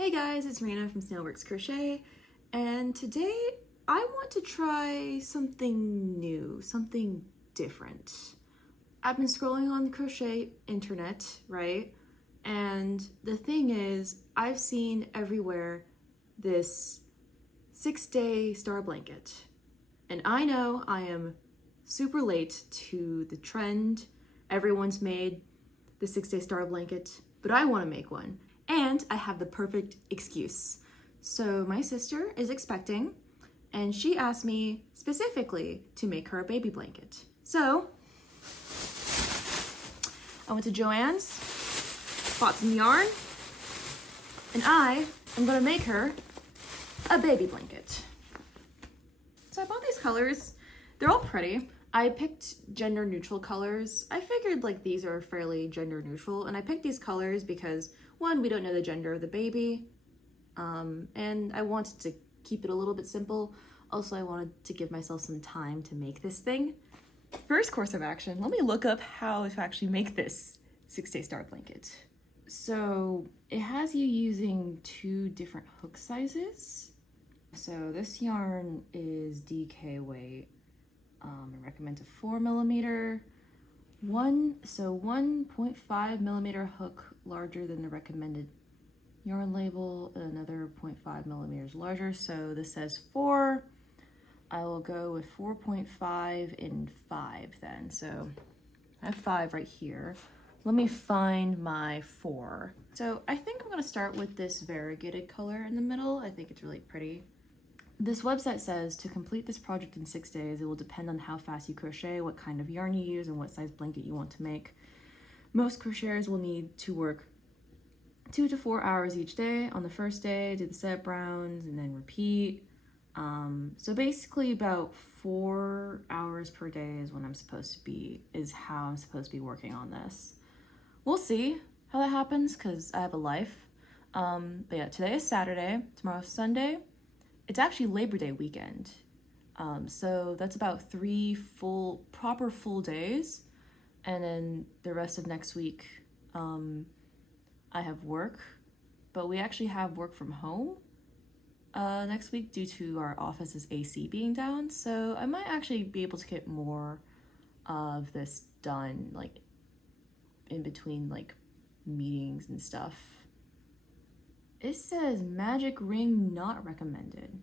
Hey guys, it's Rena from Snailworks Crochet, and today I want to try something new, something different. I've been scrolling on the crochet internet, right? And the thing is, I've seen everywhere this 6-day star blanket. And I know I am super late to the trend. Everyone's made the 6-day star blanket, but I want to make one. And I have the perfect excuse. So my sister is expecting, and she asked me specifically to make her a baby blanket. So I went to Joann's, bought some yarn, and I am gonna make her a baby blanket. So I bought these colors. They're all pretty. I picked gender neutral colors. I figured like these are fairly gender neutral, and I picked these colors because one, we don't know the gender of the baby, and I wanted to keep it a little bit simple. Also, I wanted to give myself some time to make this thing. First course of action, let me look up how to actually make this 6-day star blanket. So it has you using 2 different hook sizes. So this yarn is DK weight. I recommend a 4mm. 1.5 millimeter hook larger than the recommended yarn label, another 0.5 millimeters larger. So this says 4. I will go with 4.5 and 5 then. So I have 5 right here. Let me find my 4. So I think I'm gonna start with this variegated color in the middle. I think it's really pretty. This website says to complete this project in 6 days, it will depend on how fast you crochet, what kind of yarn you use, and what size blanket you want to make. Most crocheters will need to work 2 to 4 hours each day. On the first day, do the setup rounds and then repeat. So basically about 4 hours per day is how I'm supposed to be working on this. We'll see how that happens because I have a life. But yeah, today is Saturday, tomorrow's Sunday. It's actually Labor Day weekend. So that's about 3 proper full days. And then the rest of next week, I have work, but we actually have work from home next week due to our office's AC being down. So I might actually be able to get more of this done, like in between like meetings and stuff. It says magic ring not recommended.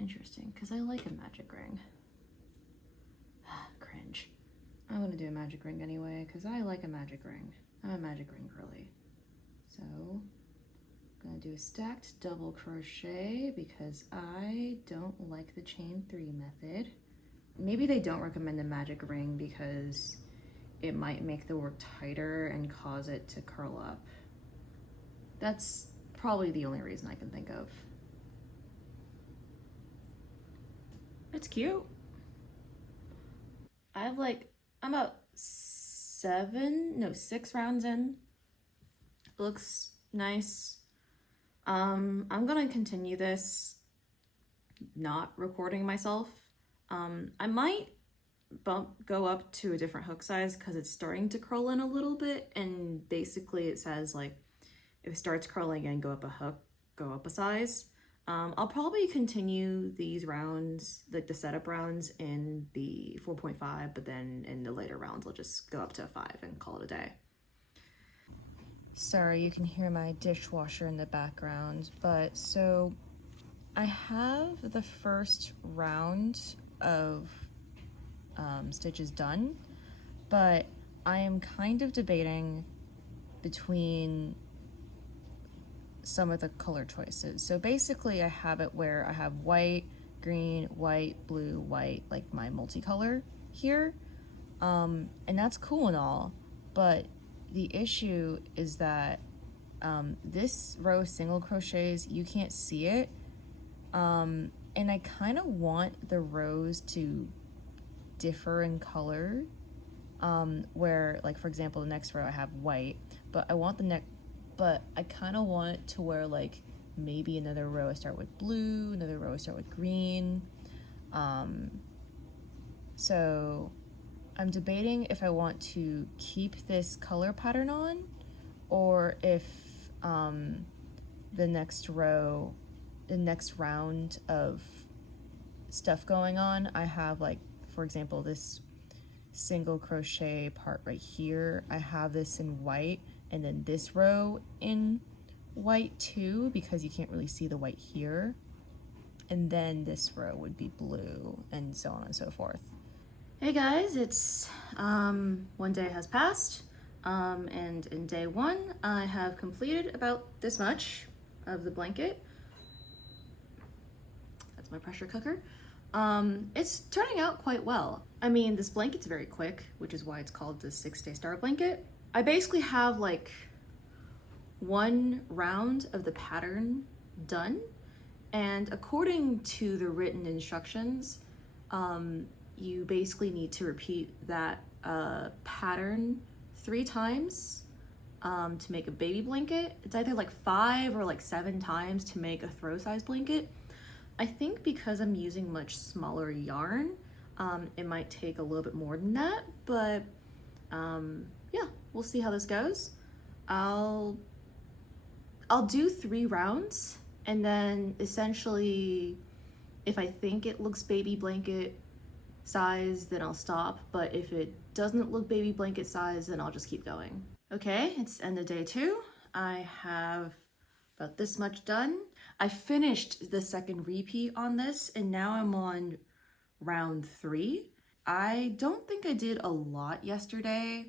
Interesting, because I like a magic ring. Cringe. I'm gonna do a magic ring anyway, because I like a magic ring. I'm a magic ring girly. So, I'm gonna do a stacked double crochet because I don't like the chain 3 method. Maybe they don't recommend a magic ring because it might make the work tighter and cause it to curl up. That's probably the only reason I can think of. It's cute. I'm about 6 rounds in. It looks nice. I'm gonna continue this not recording myself. I might go up to a different hook size because it's starting to curl in a little bit, and basically it says like if it starts curling and go up a size. I'll probably continue these rounds, like the setup rounds, in the 4.5, but then in the later rounds I'll just go up to 5 and call it a day. Sorry, you can hear my dishwasher in the background, but so I have the first round of stitches done, but I am kind of debating between some of the color choices. So basically I have it where I have white, green, white, blue, white, like my multicolor here. And that's cool and all, but the issue is that this row of single crochets, you can't see it. And I kind of want the rows to differ in color, where like, for example, the next row I have white, but I kind of want it to where like maybe another row I start with blue, another row I start with green. So I'm debating if I want to keep this color pattern on or if the next row, the next round of stuff going on, I have, like, for example, this single crochet part right here. I have this in white, and then this row in white too, because you can't really see the white here. And then this row would be blue, and so on and so forth. Hey guys, it's one day has passed, and in day one I have completed about this much of the blanket. That's my pressure cooker. It's turning out quite well. I mean, this blanket's very quick, which is why it's called the 6-day star blanket. I basically have like one round of the pattern done, and according to the written instructions, you basically need to repeat that pattern 3 times to make a baby blanket. It's either like 5 or like 7 times to make a throw size blanket. I think because I'm using much smaller yarn, it might take a little bit more than that, but yeah, we'll see how this goes. I'll do 3 rounds, and then essentially if I think it looks baby blanket size, then I'll stop, but if it doesn't look baby blanket size, then I'll just keep going. Okay, it's end of day 2. I have about this much done. I finished the second repeat on this, and now I'm on round 3. I don't think I did a lot yesterday,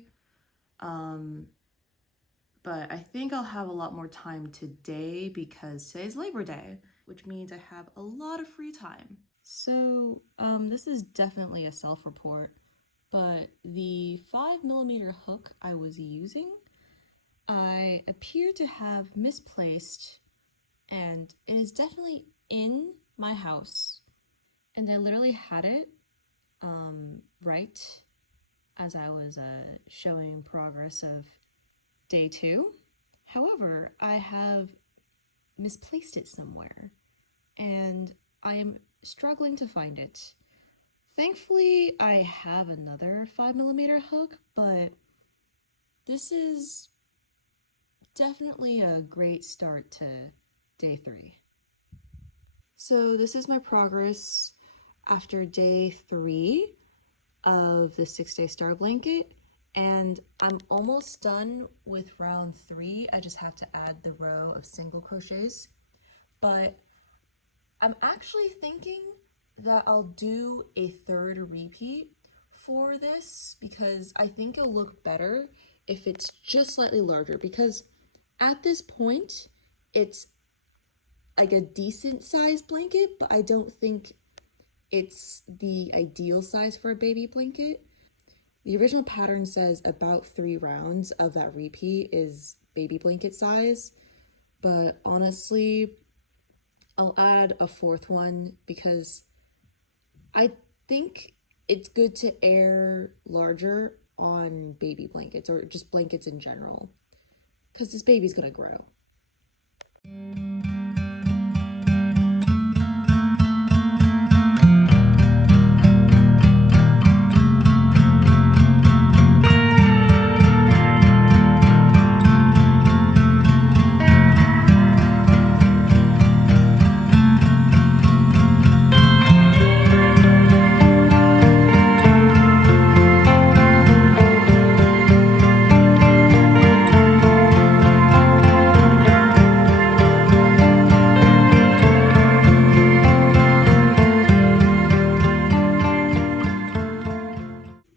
but I think I'll have a lot more time today because today's Labor Day, which means I have a lot of free time. So this is definitely a self-report, but the 5mm hook I was using, I appear to have misplaced, and it is definitely in my house. And I literally had it right as I was showing progress of day 2. However, I have misplaced it somewhere, and I am struggling to find it. Thankfully, I have another 5mm hook, but this is definitely a great start to day 3. So this is my progress after day 3 of the 6-day star blanket, and I'm almost done with round 3. I just have to add the row of single crochets, but I'm actually thinking that I'll do a 3rd repeat for this because I think it'll look better if it's just slightly larger, because at this point it's like a decent size blanket, but I don't think it's the ideal size for a baby blanket. The original pattern says about 3 rounds of that repeat is baby blanket size, but honestly, I'll add a 4th one because I think it's good to air larger on baby blankets or just blankets in general, because this baby's gonna grow.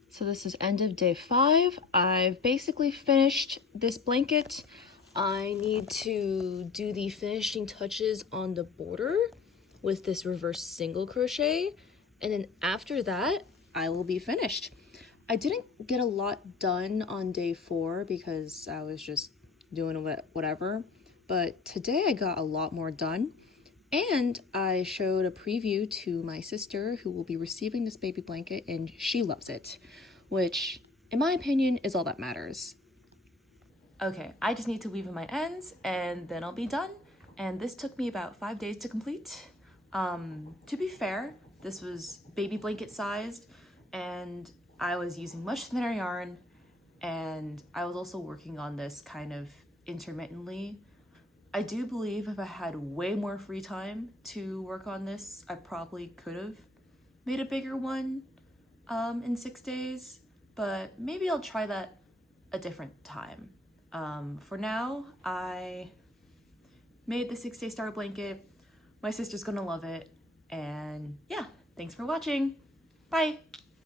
So this is end of day 5. I've basically finished this blanket. I need to do the finishing touches on the border with this reverse single crochet, and then after that I will be finished. I didn't get a lot done on day 4 because I was just doing whatever, but today I got a lot more done. And I showed a preview to my sister, who will be receiving this baby blanket, and she loves it, which, in my opinion, is all that matters. Okay, I just need to weave in my ends, and then I'll be done. And this took me about 5 days to complete. To be fair, this was baby blanket sized, and I was using much thinner yarn, and I was also working on this kind of intermittently. I do believe if I had way more free time to work on this, I probably could have made a bigger one in 6 days, but maybe I'll try that a different time. For now, I made the 6-day star blanket. My sister's gonna love it. And yeah, thanks for watching. Bye.